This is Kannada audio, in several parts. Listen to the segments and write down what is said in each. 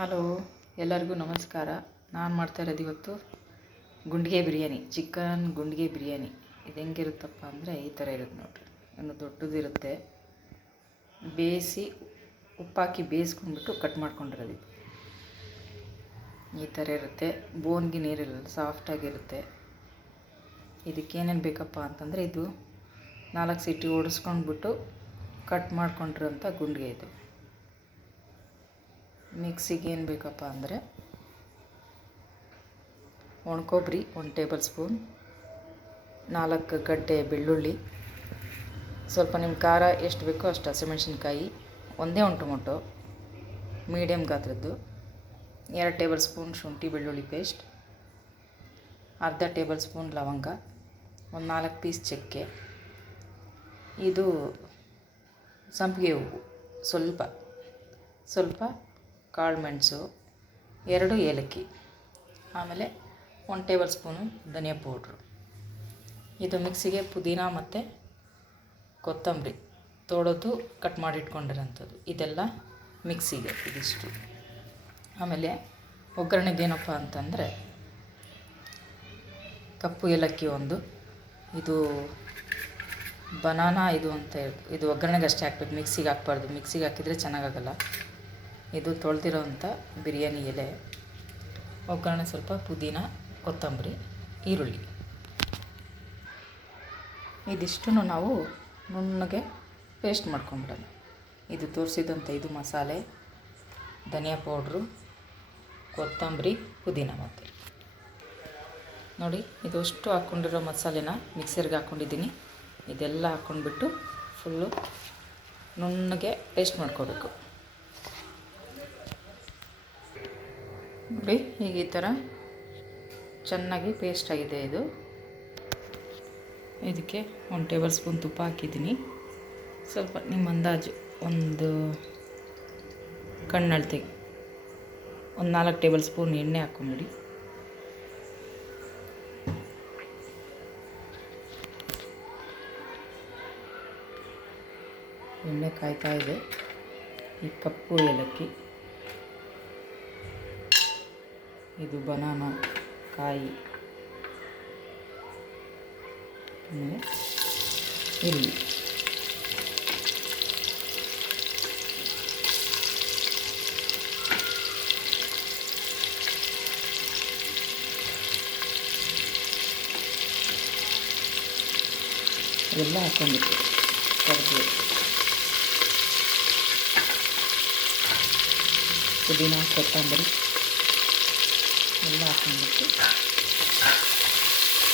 ಹಲೋ, ಎಲ್ಲರಿಗೂ ನಮಸ್ಕಾರ. ನಾನು ಮಾಡ್ತಾ ಇರೋದು ಇವತ್ತು ಗುಂಡಿಗೆ ಬಿರಿಯಾನಿ, ಚಿಕನ್ ಗುಂಡಿಗೆ ಬಿರಿಯಾನಿ. ಇದು ಹೆಂಗಿರುತ್ತಪ್ಪ ಅಂದರೆ ಈ ಥರ ಇರುತ್ತೆ ನೋಡಿರಿ. ಇನ್ನು ದೊಡ್ಡದಿರುತ್ತೆ, ಬೇಯಿಸಿ ಉಪ್ಪಾಕಿ ಬೇಯಿಸ್ಕೊಂಡ್ಬಿಟ್ಟು ಕಟ್ ಮಾಡ್ಕೊಂಡಿರೋದು. ಈ ಥರ ಇರುತ್ತೆ, ಬೋನ್ಗೆ ನೀರಿರಲ್ಲ, ಸಾಫ್ಟಾಗಿರುತ್ತೆ. ಇದಕ್ಕೇನೇನು ಬೇಕಪ್ಪ ಅಂತಂದರೆ ಇದು 4 ಸೀಟಿ ಓಡಿಸ್ಕೊಂಡ್ಬಿಟ್ಟು ಕಟ್ ಮಾಡ್ಕೊಂಡಿರೋಂಥ ಗುಂಡಿಗೆ. ಇದು ಮಿಕ್ಸಿಗೆ ಏನು ಬೇಕಪ್ಪ ಅಂದರೆ ಒಣಕೊಬ್ಬರಿ 1 ಟೇಬಲ್ ಸ್ಪೂನ್, 4 ಗಡ್ಡೆ ಬೆಳ್ಳುಳ್ಳಿ, ಸ್ವಲ್ಪ ನಿಮ್ಮ ಖಾರ ಎಷ್ಟು ಬೇಕೋ ಅಷ್ಟು ಹಸಿಮೆಣ್ಸಿನ್ಕಾಯಿ, ಒಂದೇ ಒಂದು ಟೊಮೊಟೊ ಮೀಡಿಯಮ್ ಗಾತ್ರದ್ದು, 2 ಟೇಬಲ್ ಸ್ಪೂನ್ ಶುಂಠಿ ಬೆಳ್ಳುಳ್ಳಿ ಪೇಸ್ಟ್, ಅರ್ಧ ಟೇಬಲ್ ಸ್ಪೂನ್ ಲವಂಗ, ಒಂದು 4 ಪೀಸ್ ಚಕ್ಕೆ, ಇದು ಸಂಪಿಗೆ ಹೂವು ಸ್ವಲ್ಪ ಕಾಳು ಮೆಣಸು, 2 ಏಲಕ್ಕಿ, ಆಮೇಲೆ 1 ಟೇಬಲ್ ಸ್ಪೂನು ಧನಿಯಾ ಪೌಡ್ರು. ಇದು ಮಿಕ್ಸಿಗೆ ಪುದೀನ ಮತ್ತು ಕೊತ್ತಂಬರಿ ತೊಳೆದು ಕಟ್ ಮಾಡಿಟ್ಕೊಂಡಿರೋಂಥದ್ದು, ಇದೆಲ್ಲ ಮಿಕ್ಸಿಗೆ ಇದಿಷ್ಟು. ಆಮೇಲೆ ಒಗ್ಗರಣೆಗೆ ಏನಪ್ಪ ಅಂತಂದರೆ ಕಪ್ಪು ಏಲಕ್ಕಿ ಒಂದು, ಇದು ಬನಾನಾ ಇದು ಅಂತ ಇದು ಒಗ್ಗರಣೆಗೆ ಅಷ್ಟೇ ಹಾಕ್ಬೇಕು, ಮಿಕ್ಸಿಗೆ ಹಾಕ್ಬಾರ್ದು. ಮಿಕ್ಸಿಗೆ ಹಾಕಿದರೆ ಚೆನ್ನಾಗಾಗಲ್ಲ. ಇದು ತೊಳೆದಿರೋವಂಥ ಬಿರಿಯಾನಿ ಎಲೆ, ಒಗ್ಗರಣೆ ಸ್ವಲ್ಪ ಪುದೀನ, ಕೊತ್ತಂಬರಿ, ಈರುಳ್ಳಿ, ಇದಿಷ್ಟನ್ನು ನಾವು ನುಣ್ಣಗೆ ಪೇಸ್ಟ್ ಮಾಡ್ಕೊಂಬಿಡೋಣ. ಇದು ತೋರಿಸಿದಂಥ ಇದು ಮಸಾಲೆ, ಧನಿಯಾ ಪೌಡ್ರು, ಕೊತ್ತಂಬರಿ, ಪುದೀನ ಮತ್ತು ನೋಡಿ ಇದಷ್ಟು ಹಾಕ್ಕೊಂಡಿರೋ ಮಸಾಲೆನ ಮಿಕ್ಸರ್ಗೆ ಹಾಕ್ಕೊಂಡಿದ್ದೀನಿ. ಇದೆಲ್ಲ ಹಾಕ್ಕೊಂಡ್ಬಿಟ್ಟು ಫುಲ್ಲು ನುಣ್ಣಗೆ ಪೇಸ್ಟ್ ಮಾಡ್ಕೋಬೇಕು. ನೋಡಿ ಈಗ ಈ ಥರ ಚೆನ್ನಾಗಿ ಪೇಸ್ಟ್ ಆಗಿದೆ. ಇದು ಇದಕ್ಕೆ 1 ಟೇಬಲ್ ಸ್ಪೂನ್ ತುಪ್ಪ ಹಾಕಿದ್ದೀನಿ. ಸ್ವಲ್ಪ ನಿಮ್ಮ ಅಂದಾಜು ಒಂದು ಕಣ್ಣಳ್ತಿಗೆ ಒಂದು 4 ಟೇಬಲ್ ಸ್ಪೂನ್ ಎಣ್ಣೆ ಹಾಕ್ಕೊಂಬಿಡಿ. ಎಣ್ಣೆ ಕಾಯ್ತಾ ಇದೆ. ಈ ಕಪ್ಪು ಏಲಕ್ಕಿ, ಇದು ಬನಾನಾ ಕಾಯಿ, ಆಮೇಲೆ ಈರುಳ್ಳಿ, ಎಲ್ಲ ಹಾಕ್ಕೊಂಡ್ಬಿಟ್ಟು ಕರಿಬೇವು, ಪುದೀನ, ಕೊತ್ತಂಬರಿ ಎಲ್ಲ ಹಾಕ್ಕೊಂಡ್ಬಿಟ್ಟು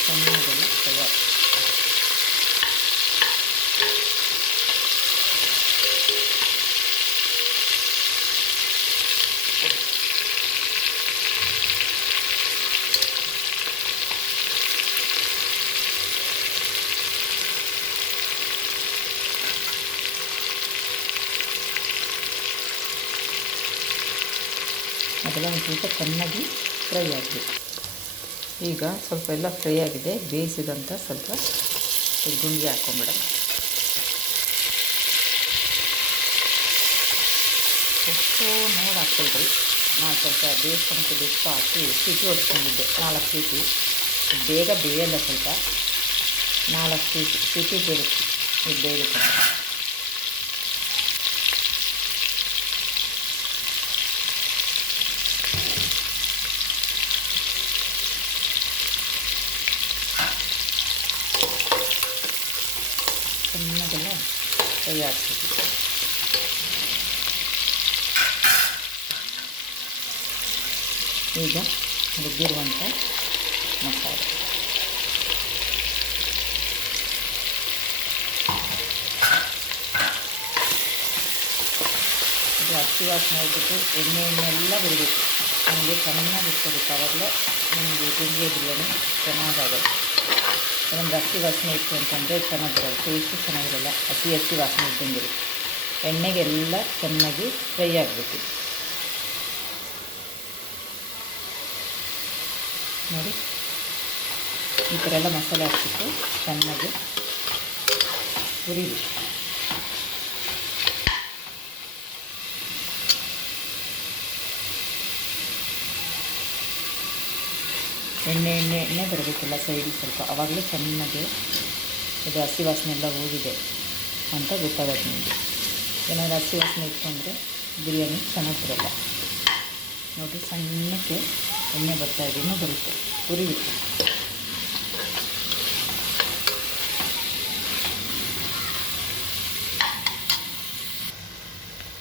ಚೆನ್ನಾಗೆಲ್ಲ ಫ್ರೈ ಆಗಿ ಅದೆಲ್ಲ ಒಂದು ಸ್ವಲ್ಪ ಚೆನ್ನಾಗಿ ಫ್ರೈ ಆಗಬೇಕು. ಈಗ ಸ್ವಲ್ಪ ಎಲ್ಲ ಫ್ರೈ ಆಗಿದೆ. ಬೇಯಿಸಿದಂಥ ಸ್ವಲ್ಪ ಗುಂಡಿಗೆ ಹಾಕ್ಕೊಂಬಿಡೋಣ. ಉಪ್ಪು ನೋಡಿ ಹಾಕ್ಕೊಳ್ರಿ. ನಾನು ಸ್ವಲ್ಪ ಬೇಯಿಸ್ಕೊಳಕ್ಕೆ ಉಪ್ಪು ಹಾಕಿ ಸೀಟಿ ಹೊಡ್ಸ್ಕೊಂಡಿದ್ದೆ, 4 ಸೀಟಿ. ಬೇಗ ಬೇಯಲ್ಲ, ಸ್ವಲ್ಪ 4 ಸೀಟಿ ಬೇಯುತ್ತೆ. ಇದು ಬೇಯುತ್ತೆ. ಚೆನ್ನಾಗೆಲ್ಲ ಫ್ರೈ ಆಗ್ತದೆ. ಈಗ ರುಬ್ಬಿರುವಂಥ ಮಸಾಲೆ, ಇದು ಹಸಿ ವಾಸನೆ ಹೋಗ್ಬಿಟ್ಟು ಎಣ್ಣೆಯನ್ನೆಲ್ಲ ಬಿಡಬೇಕು. ನಮಗೆ ಚೆನ್ನಾಗಿ ಇಟ್ಕೋಬೇಕು, ಆವಾಗಲೇ ನಿಮಗೆ ಗುಂಡಿಗೆ ಬಿರಿಯಾನಿ ಚೆನ್ನಾಗಾಗೋದು. ಒಂದು ಹಸಿ ವಾಸನೆ ಇತ್ತು ಅಂತಂದರೆ ಚೆನ್ನಾಗಿರಲ್ಲ, ಟೇಸ್ಟು ಚೆನ್ನಾಗಿರಲ್ಲ. ಹಸಿ ವಾಸನೆ ಇದ್ದಂಗೆ ಎಣ್ಣೆಗೆಲ್ಲ ಚೆನ್ನಾಗಿ ಫ್ರೈ ಆಗಬೇಕು. ನೋಡಿ ಈ ಥರ ಎಲ್ಲ ಮಸಾಲೆ ಹಾಕ್ಬಿಟ್ಟು ಚೆನ್ನಾಗಿ ಹುರಿಬೇಕು. ಎಣ್ಣೆ ಬರಬೇಕಿಲ್ಲ ಸೈಡಿಗೆ ಸ್ವಲ್ಪ, ಆವಾಗಲೇ ಚೆನ್ನಾಗಿ ಇದು ಹಸಿ ವಾಸನೆ ಎಲ್ಲ ಹೋಗಿದೆ ಅಂತ ಗೊತ್ತಾಗುತ್ತೆ ನಿಮಗೆ. ಏನಾದರೂ ಹಸಿ ವಾಸನೆ ಇಟ್ಕೊಂಡ್ರೆ ಬಿರಿಯಾನಿ ಚೆನ್ನಾಗಿ ಬರೋಲ್ಲ. ನೋಡಿ ಸಣ್ಣಕ್ಕೆ ಎಣ್ಣೆ ಬರ್ತಾಯಿದೆ, ಇನ್ನೂ ಬರುತ್ತೆ, ಹುರಿಬೇಕು.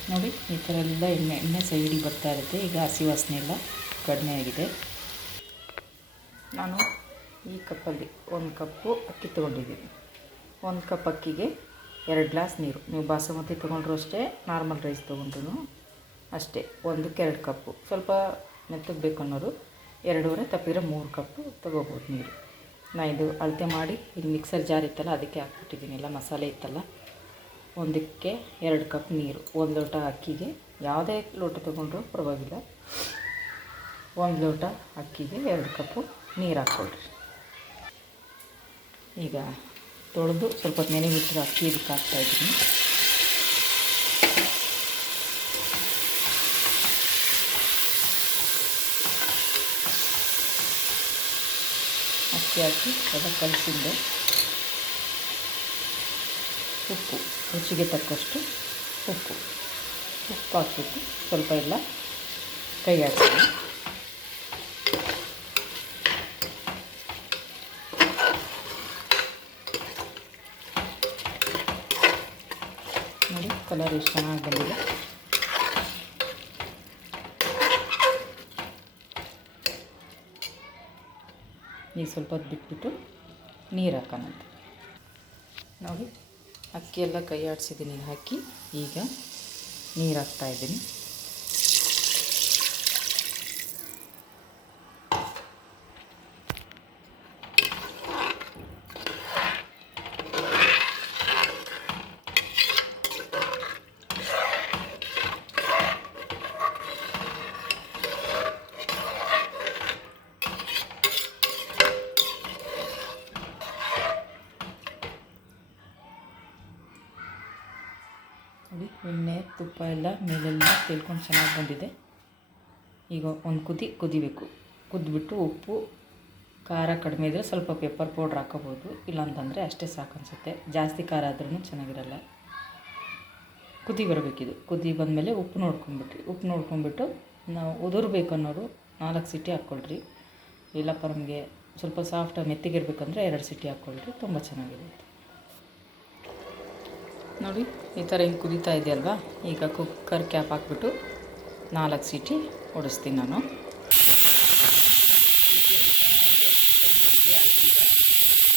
ನೋಡಿ ಈ ಥರ ಎಲ್ಲ ಎಣ್ಣೆ ಸೈಡಿಗೆ ಬರ್ತಾ ಇರುತ್ತೆ. ಈಗ ಹಸಿ ವಾಸನೆ ಎಲ್ಲ ಕಡಿಮೆ ಆಗಿದೆ. ನಾನು ಈ ಕಪ್ಪಲ್ಲಿ 1 ಕಪ್ಪು ಅಕ್ಕಿ ತೊಗೊಂಡಿದ್ದೀನಿ. 1 ಕಪ್ ಅಕ್ಕಿಗೆ 2 ಗ್ಲಾಸ್ ನೀರು. ನೀವು ಬಾಸುಮತಿ ತೊಗೊಂಡ್ರು ಅಷ್ಟೇ, ನಾರ್ಮಲ್ ರೈಸ್ ತೊಗೊಂಡ್ರು ಅಷ್ಟೇ. 1ಕ್ಕೆ 2 ಕಪ್ಪು. ಸ್ವಲ್ಪ ಮೆತ್ತಗೆ ಬೇಕು ಅನ್ನೋರು 2.5 ತಪ್ಪಿದ್ರೆ 3 ಕಪ್ಪು ತೊಗೋಬೋದು ನೀರು. ನಾನು ಇದು ಅಳತೆ ಮಾಡಿ ಇಲ್ಲಿ ಮಿಕ್ಸರ್ ಜಾರ್ ಇತ್ತಲ್ಲ ಅದಕ್ಕೆ ಹಾಕ್ಬಿಟ್ಟಿದ್ದೀನಿ. ಎಲ್ಲ ಮಸಾಲೆ ಇತ್ತಲ್ಲ. 1ಕ್ಕೆ 2 ಕಪ್ ನೀರು. 1 ಲೋಟ ಅಕ್ಕಿಗೆ, ಯಾವುದೇ ಲೋಟ ತೊಗೊಂಡ್ರೂ ಪರವಾಗಿಲ್ಲ, 1 ಲೋಟ ಅಕ್ಕಿಗೆ 2 ಕಪ್ಪು ನೀರು ಹಾಕ್ಕೊಳ್ರಿ. ಈಗ ತೊಳೆದು ಸ್ವಲ್ಪ ನೆನೆಬಿಟ್ಟು ಅಕ್ಕಿ ಇದಕ್ಕೆ ಹಾಕ್ತಾಯಿದ್ದೀನಿ. ಅಕ್ಕಿ ಹಾಕಿ ಎಲ್ಲ ಕಲಸಿಂದೆ ಉಪ್ಪು, ರುಚಿಗೆ ತಕ್ಕಷ್ಟು ಉಪ್ಪು ಹಾಕ್ಬಿಟ್ಟು ಸ್ವಲ್ಪ ಎಲ್ಲ ಕೈ ಹಾಕ್ತೀನಿ. ನೋಡಿ ಕಲರ್ ಎಷ್ಟು ಚೆನ್ನಾಗಿ ಬಂದಿದೆ. ಈಗ ಸ್ವಲ್ಪ ಹೊತ್ತು ಬಿಟ್ಬಿಟ್ಟು ನೀರು ಹಾಕೋಣಂತೆ. ನೋಡಿ ಅಕ್ಕಿ ಎಲ್ಲ ಕೈ ಆಡಿಸಿದ್ದೀನಿ ಹಾಕಿ, ಈಗ ನೀರು ಹಾಕ್ತಾಯಿದ್ದೀನಿ. ನೋಡಿ ಎಣ್ಣೆ ತುಪ್ಪ ಎಲ್ಲ ಮೇಲೆಲ್ಲ ತೇಲ್ಕೊಂಡು ಚೆನ್ನಾಗಿ ಬಂದಿದೆ. ಈಗ ಒಂದು ಕುದಿಬೇಕು. ಕುದ್ಬಿಟ್ಟು ಉಪ್ಪು ಖಾರ ಕಡಿಮೆ ಇದ್ದರೆ ಸ್ವಲ್ಪ ಪೆಪ್ಪರ್ ಪೌಡ್ರ್ ಹಾಕೋಬೋದು, ಇಲ್ಲಾಂತಂದರೆ ಅಷ್ಟೇ ಸಾಕು ಅನಿಸುತ್ತೆ. ಜಾಸ್ತಿ ಖಾರ ಆದ್ರೂ ಚೆನ್ನಾಗಿರಲ್ಲ. ಕುದಿ ಬರಬೇಕಿದು. ಕುದಿ ಬಂದಮೇಲೆ ಉಪ್ಪು ನೋಡ್ಕೊಂಬಿಟ್ಟು ನಾವು ಉದುರಬೇಕು ಅನ್ನೋರು 4 ಸಿಟಿ ಹಾಕ್ಕೊಳ್ರಿ. ಇಲ್ಲಪ್ಪ ನಮಗೆ ಸ್ವಲ್ಪ ಸಾಫ್ಟಾಗಿ ಮೆತ್ತಗಿರ್ಬೇಕಂದ್ರೆ 2 ಸಿಟಿ ಹಾಕ್ಕೊಳ್ರಿ, ತುಂಬ ಚೆನ್ನಾಗಿರುತ್ತೆ. ನೋಡಿ ಈ ಥರ ಹಿಂಗೆ ಕುದೀತಾ ಇದೆಯಲ್ವಾ, ಈಗ ಕುಕ್ಕರ್ ಕ್ಯಾಪ್ ಹಾಕ್ಬಿಟ್ಟು 4 ಸಿಟಿ ಹೊಡಿಸ್ತೀನಿ ನಾನು.